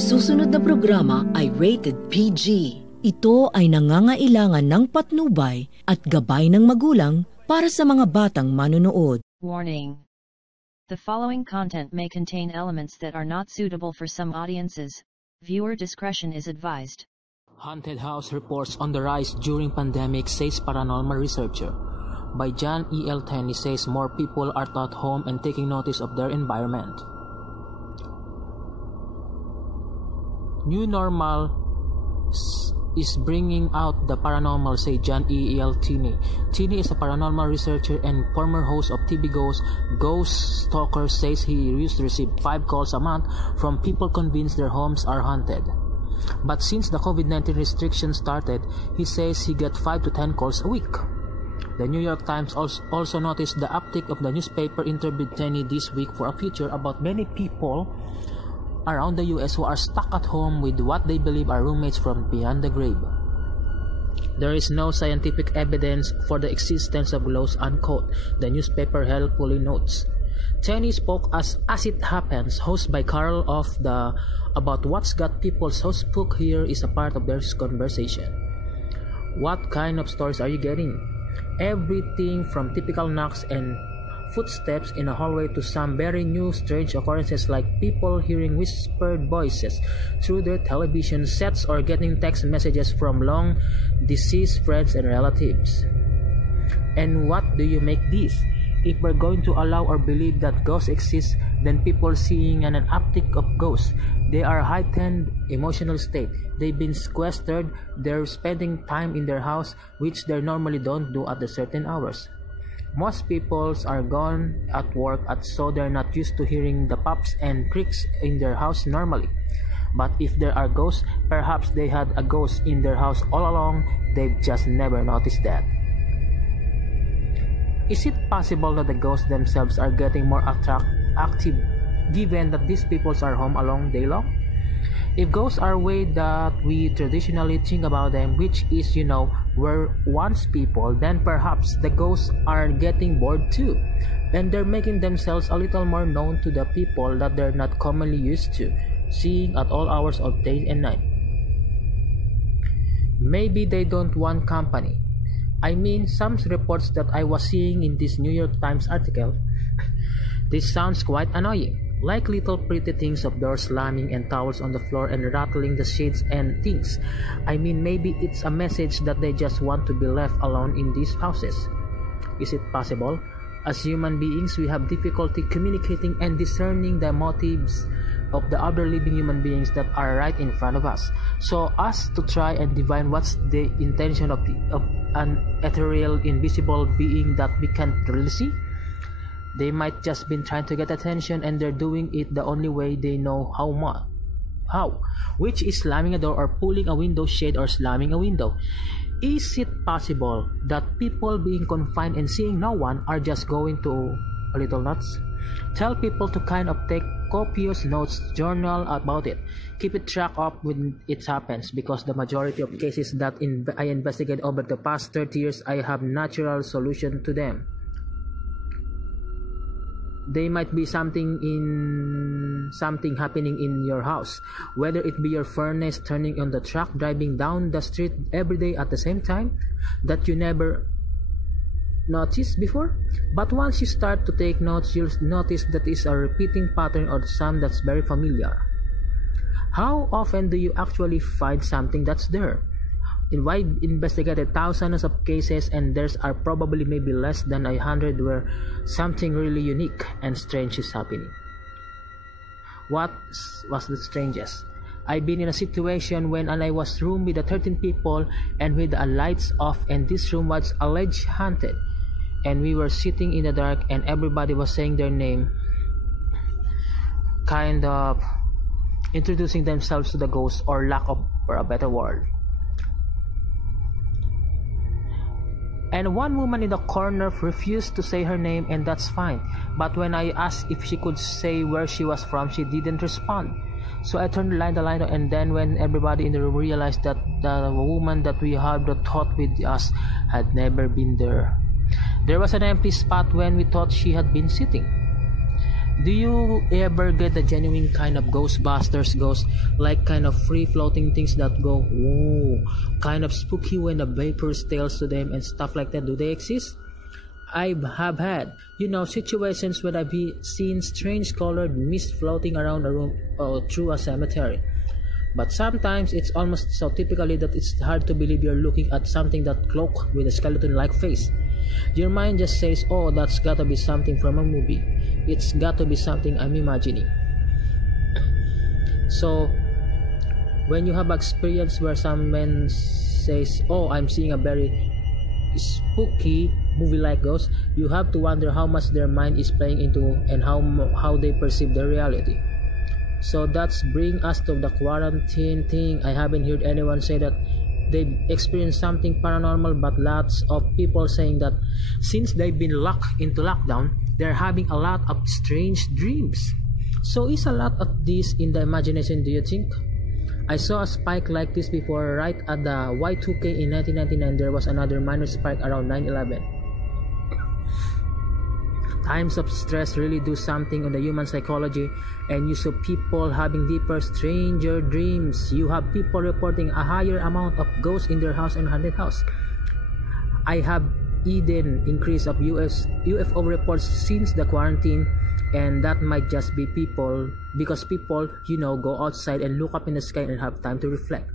susunod na programa ay rated PG. Ito ay nangangailangan ng patnubay at gabay ng magulang para sa mga batang manonood. Warning. The following content may contain elements that are not suitable for some audiences. Viewer discretion is advised. Haunted house reports on the rise during pandemic, says paranormal researcher. By John E. L. Tenney, says more people are at home and taking notice of their environment. New normal is bringing out the paranormal, say John E. L. Tenney. Tenney is a paranormal researcher and former host of TV Ghost Stalker, says he used to receive 5 calls a month from people convinced their homes are haunted. But since the COVID-19 restrictions started, he says he gets 5 to 10 calls a week. The New York Times also noticed the uptick of the newspaper interviewed Tenney this week for a feature about many people around the US who are stuck at home with what they believe are roommates from beyond the grave. There is no scientific evidence for the existence of ghosts, unquote, the newspaper helpfully notes. Tenney spoke as It Happens, hosted by Carl of the About What's Got People So Spooked Here is a part of their conversation. What kind of stories are you getting? Everything from typical knocks and footsteps in a hallway to some very new strange occurrences like people hearing whispered voices through their television sets or getting text messages from long deceased friends and relatives. And what do you make this? If we're going to allow or believe that ghosts exist, then people seeing an uptick of ghosts, they are heightened emotional state. They've been sequestered, they're spending time in their house, which they normally don't do at the certain hours. Most people are gone at work, so they're not used to hearing the pops and creaks in their house normally. But if there are ghosts, perhaps they had a ghost in their house all along, they've just never noticed that. Is it possible that the ghosts themselves are getting more active given that these people are home along day long? If ghosts are way that we traditionally think about them, which is, were once people, then perhaps the ghosts are getting bored too, and they're making themselves a little more known to the people that they're not commonly used to seeing at all hours of day and night. Maybe they don't want company. I mean, some reports that I was seeing in this New York Times article, this sounds quite annoying. Like little pretty things of doors slamming and towels on the floor and rattling the shades and things. I mean, maybe it's a message that they just want to be left alone in these houses. Is it possible? As human beings, we have difficulty communicating and discerning the motives of the other living human beings that are right in front of us. So us to try and divine what's the intention of an ethereal, invisible being that we can't really see? They might just been trying to get attention and they're doing it the only way they know how, which is slamming a door or pulling a window shade or slamming a window. Is it possible that people being confined and seeing no one are just going to a little nuts? Tell people to kind of take copious notes, journal about it, keep it track up when it happens, because the majority of cases that I investigated over the past 30 years, I have natural solution to them. They might be something happening in your house, whether it be your furnace turning on the truck, driving down the street every day at the same time, that you never noticed before. But once you start to take notes, you'll notice that it's a repeating pattern or some that's very familiar. How often do you actually find something that's there? I investigated thousands of cases and there are probably maybe less than 100 where something really unique and strange is happening. What was the strangest? I've been in a situation when I was room with 13 people and with the lights off, and this room was alleged haunted, and we were sitting in the dark and everybody was saying their name, kind of introducing themselves to the ghost or lack of for a better word. And one woman in the corner refused to say her name, and that's fine. But when I asked if she could say where she was from, she didn't respond. So I turned the light on, and then when everybody in the room realized that the woman that we had thought with us had never been there. There was an empty spot when we thought she had been sitting. Do you ever get the genuine kind of Ghostbusters ghost, like kind of free floating things that go, whoa, kind of spooky when the vapors tails to them and stuff like that? Do they exist? I have had, situations where I've seen strange colored mist floating around a room or through a cemetery. But sometimes it's almost so typically that it's hard to believe you're looking at something that cloaked with a skeleton-like face. Your mind just says, oh, that's gotta be something from a movie. It's got to be something I'm imagining. So, when you have experience where someone says, oh, I'm seeing a very spooky movie-like ghost, you have to wonder how much their mind is playing into and how they perceive the reality. So that's bring us to the quarantine thing. I haven't heard anyone say that they've experienced something paranormal, but lots of people saying that since they've been locked into lockdown, they're having a lot of strange dreams. So is a lot of this in the imagination, do you think? I saw a spike like this before. Right at the Y2K in 1999, there was another minor spike around 9/11. Times of stress really do something on the human psychology, and you saw people having deeper, stranger dreams. You have people reporting a higher amount of ghosts in their house and haunted house. I have even increase of UFO reports since the quarantine, and that might just be people, because people, go outside and look up in the sky and have time to reflect.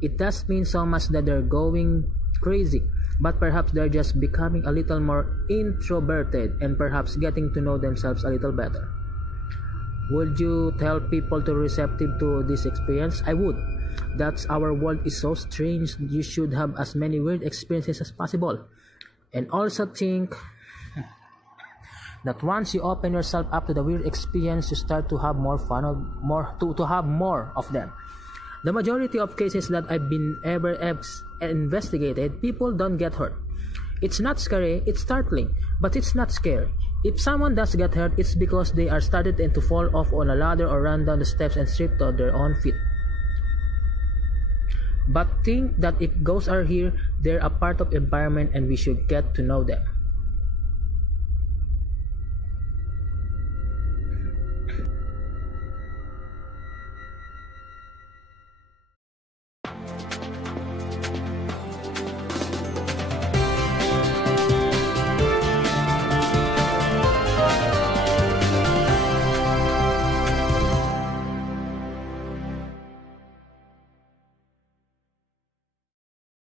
It does mean so much that they're going crazy, but perhaps they're just becoming a little more introverted and perhaps getting to know themselves a little better. Would you tell people to be receptive to this experience? I would. That's our world is so strange. You should have as many weird experiences as possible. And also think that once you open yourself up to the weird experience, you start to have more fun to have more of them. The majority of cases that I've been ever investigated, people don't get hurt. It's not scary, it's startling, but it's not scary. If someone does get hurt, it's because they are started to fall off on a ladder or run down the steps and trip on their own feet. But think that if ghosts are here, they're a part of environment and we should get to know them.